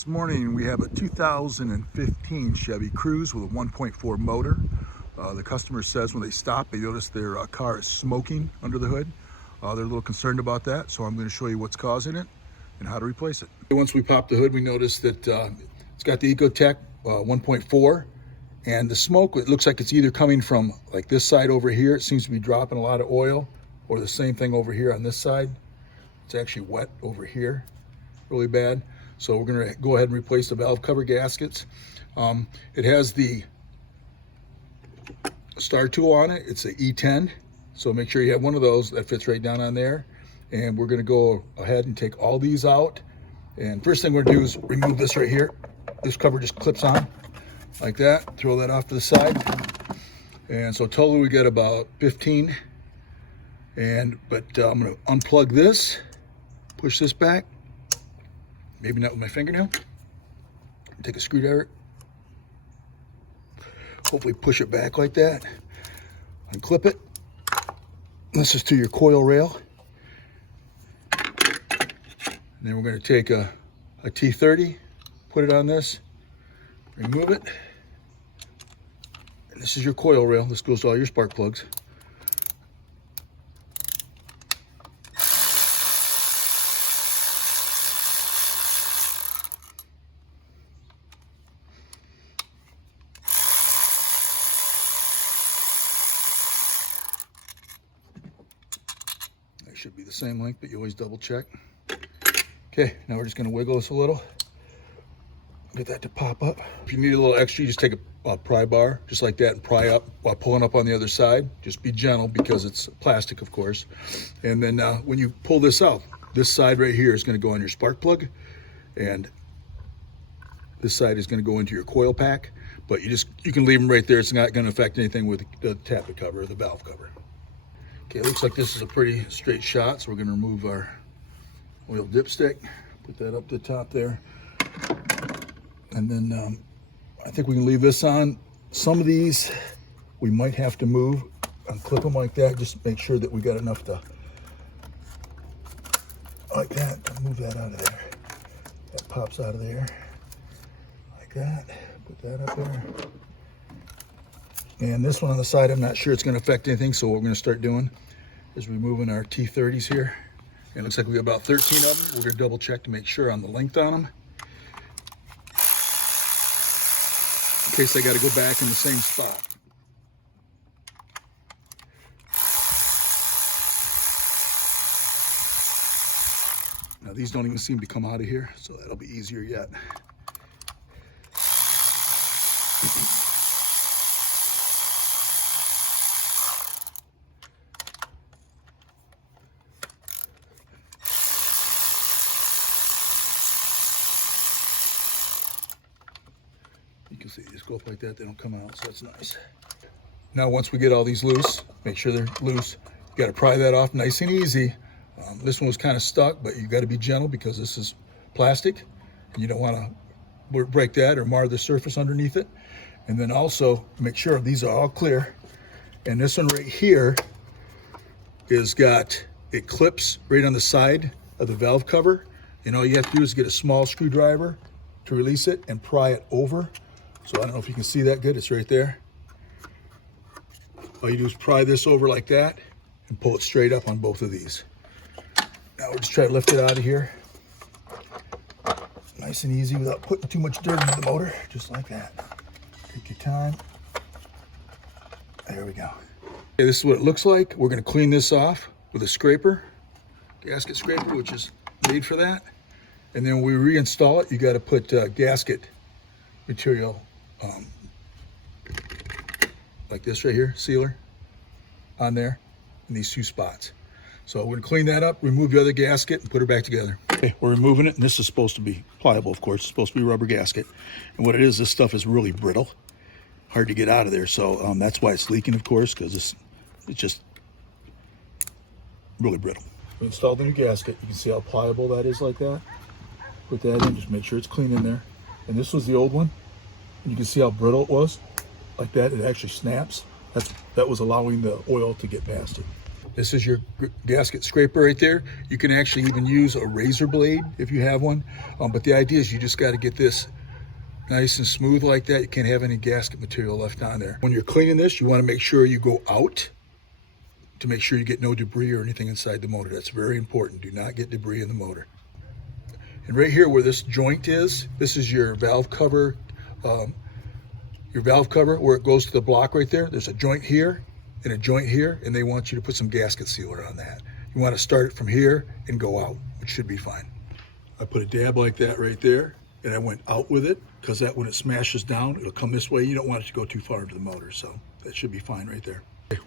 This morning we have a 2015 Chevy Cruze with a 1.4 motor. The customer says when they stop, they notice their car is smoking under the hood. They're a little concerned about that, so I'm going to show you what's causing it and how to replace it. Once we pop the hood, we notice that it's got the Ecotech 1.4, and the smoke, it looks like it's either coming from like this side over here. It seems to be dropping a lot of oil, or the same thing over here on this side. It's actually wet over here, really bad. So we're going to go ahead and replace the valve cover gaskets. It has the star tool on it. It's an E10, so make sure you have one of those that fits right down on there. And we're going to go ahead and take all these out. And first thing we're going to do is remove this right here. This cover just clips on like that. Throw that off to the side. And so totally we got about 15. But I'm going to unplug this, push this back. Maybe not with my fingernail. Take a screwdriver. Hopefully push it back like that. Unclip it. This is to your coil rail. And then we're going to take a T30, put it on this, remove it. And this is your coil rail. This goes to all your spark plugs. Should be the same length, but you always double check. Okay, now we're just going to wiggle this a little. Get that to pop up. If you need a little extra, you just take a pry bar, just like that, and pry up while pulling up on the other side. Just be gentle because it's plastic, of course. And then when you pull this out, this side right here is going to go on your spark plug, and this side is going to go into your coil pack. But you can leave them right there. It's not going to affect anything with the tappet cover or the valve cover. Okay, it looks like this is a pretty straight shot, so we're going to remove our oil dipstick, put that up to the top there, and then I think we can leave this on. Some of these we might have to move, unclip them like that, just make sure that we got enough to, like that, to move that out of there. That pops out of there, like that, put that up there. And this one on the side, I'm not sure it's going to affect anything, so what we're going to start doing is removing our T30s here. And it looks like we got about 13 of them. We're going to double check to make sure on the length on them, in case I got to go back in the same spot. Now these don't even seem to come out of here, so that'll be easier yet. You can see these go up like that, they don't come out, so that's nice. Now once we get all these loose, make sure they're loose. You got to pry that off nice and easy. This one was kind of stuck, but you got to be gentle because this is plastic and you don't want to break that or mar the surface underneath it. And then also make sure these are all clear. And this one right here it clips right on the side of the valve cover. And all you have to do is get a small screwdriver to release it and pry it over. So I don't know if you can see that good, it's right there. All you do is pry this over like that and pull it straight up on both of these. Now we'll just try to lift it out of here. Nice and easy without putting too much dirt into the motor, just like that. Take your time. There we go. Okay, this is what it looks like. We're going to clean this off with a scraper, gasket scraper, which is made for that. And then when we reinstall it, you got to put gasket material like this right here, sealer on there in these two spots. So we're going to clean that up, remove the other gasket, and put her back together. Okay, we're removing it, and this is supposed to be pliable, of course. It's supposed to be rubber gasket. And what it is, this stuff is really brittle, hard to get out of there. So that's why it's leaking, of course, because it's just really brittle. We installed the new gasket. You can see how pliable that is like that. Put that in, just make sure it's clean in there. And this was the old one. And you can see how brittle it was. Like that, it actually snaps. That was allowing the oil to get past it. This is your gasket scraper right there. You can actually even use a razor blade if you have one. But the idea is you just got to get this nice and smooth like that. You can't have any gasket material left on there. When you're cleaning this, you want to make sure you go out to make sure you get no debris or anything inside the motor. That's very important. Do not get debris in the motor. And right here where this joint is, this is your valve cover. Your valve cover where it goes to the block right there. There's a joint here and a joint here, and they want you to put some gasket sealer on that. You want to start it from here and go out, which should be fine. I put a dab like that right there, and I went out with it because that when it smashes down, it'll come this way. You don't want it to go too far into the motor, so that should be fine right there.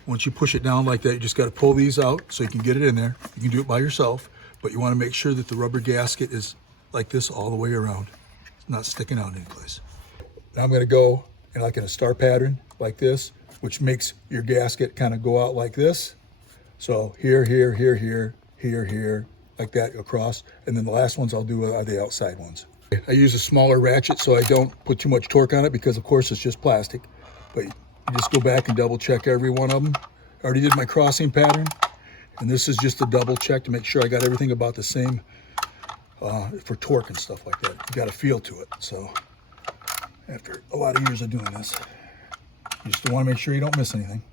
Once you push it down like that, you just got to pull these out so you can get it in there. You can do it by yourself, but you want to make sure that the rubber gasket is like this all the way around. It's not sticking out any place. Now I'm going to go like in a star pattern like this, which makes your gasket kind of go out like this. So here, here, here, here, here, here, like that across. And then the last ones I'll do are the outside ones. I use a smaller ratchet so I don't put too much torque on it because of course it's just plastic. But you just go back and double check every one of them. I already did my crossing pattern. And this is just a double check to make sure I got everything about the same for torque and stuff like that. You got a feel to it. So after a lot of years of doing this, you just want to make sure you don't miss anything.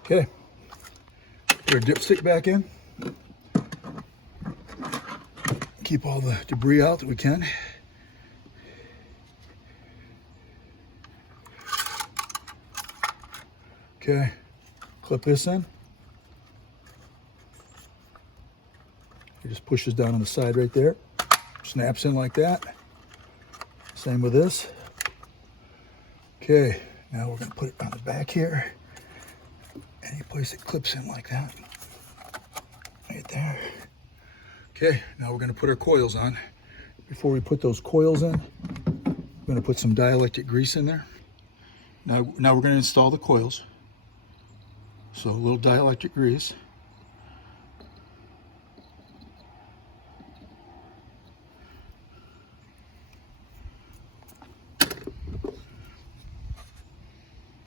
Okay, put our dipstick back in. Keep all the debris out that we can. Okay, clip this in. It just pushes down on the side right there. Snaps in like that. Same with this. Okay, now we're going to put it on the back here. Any place it clips in like that. Right there. Okay, now we're going to put our coils on. Before we put those coils in, we're going to put some dielectric grease in there. Now we're going to install the coils. So a little dielectric grease.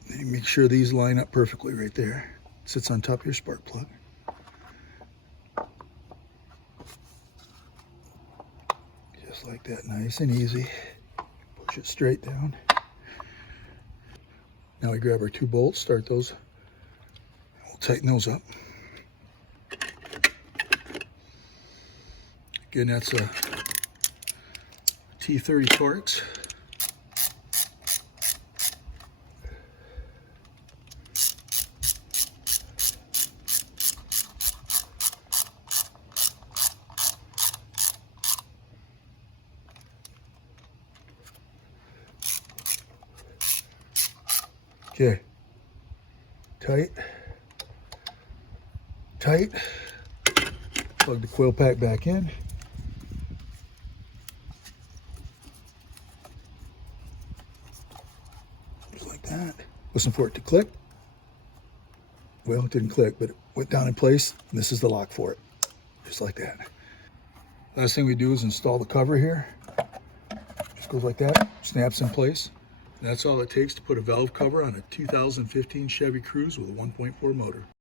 And you make sure these line up perfectly right there. It sits on top of your spark plug. Just like that, nice and easy. Push it straight down. Now we grab our 2 bolts, start those. We'll tighten those up. Again, that's a T30 Torx. Okay, tight, tight. Plug the coil pack back in. Just like that. Listen for it to click. Well, it didn't click, but it went down in place. And this is the lock for it, just like that. Last thing we do is install the cover here. Just goes like that, snaps in place. That's all it takes to put a valve cover on a 2015 Chevy Cruze with a 1.4 motor.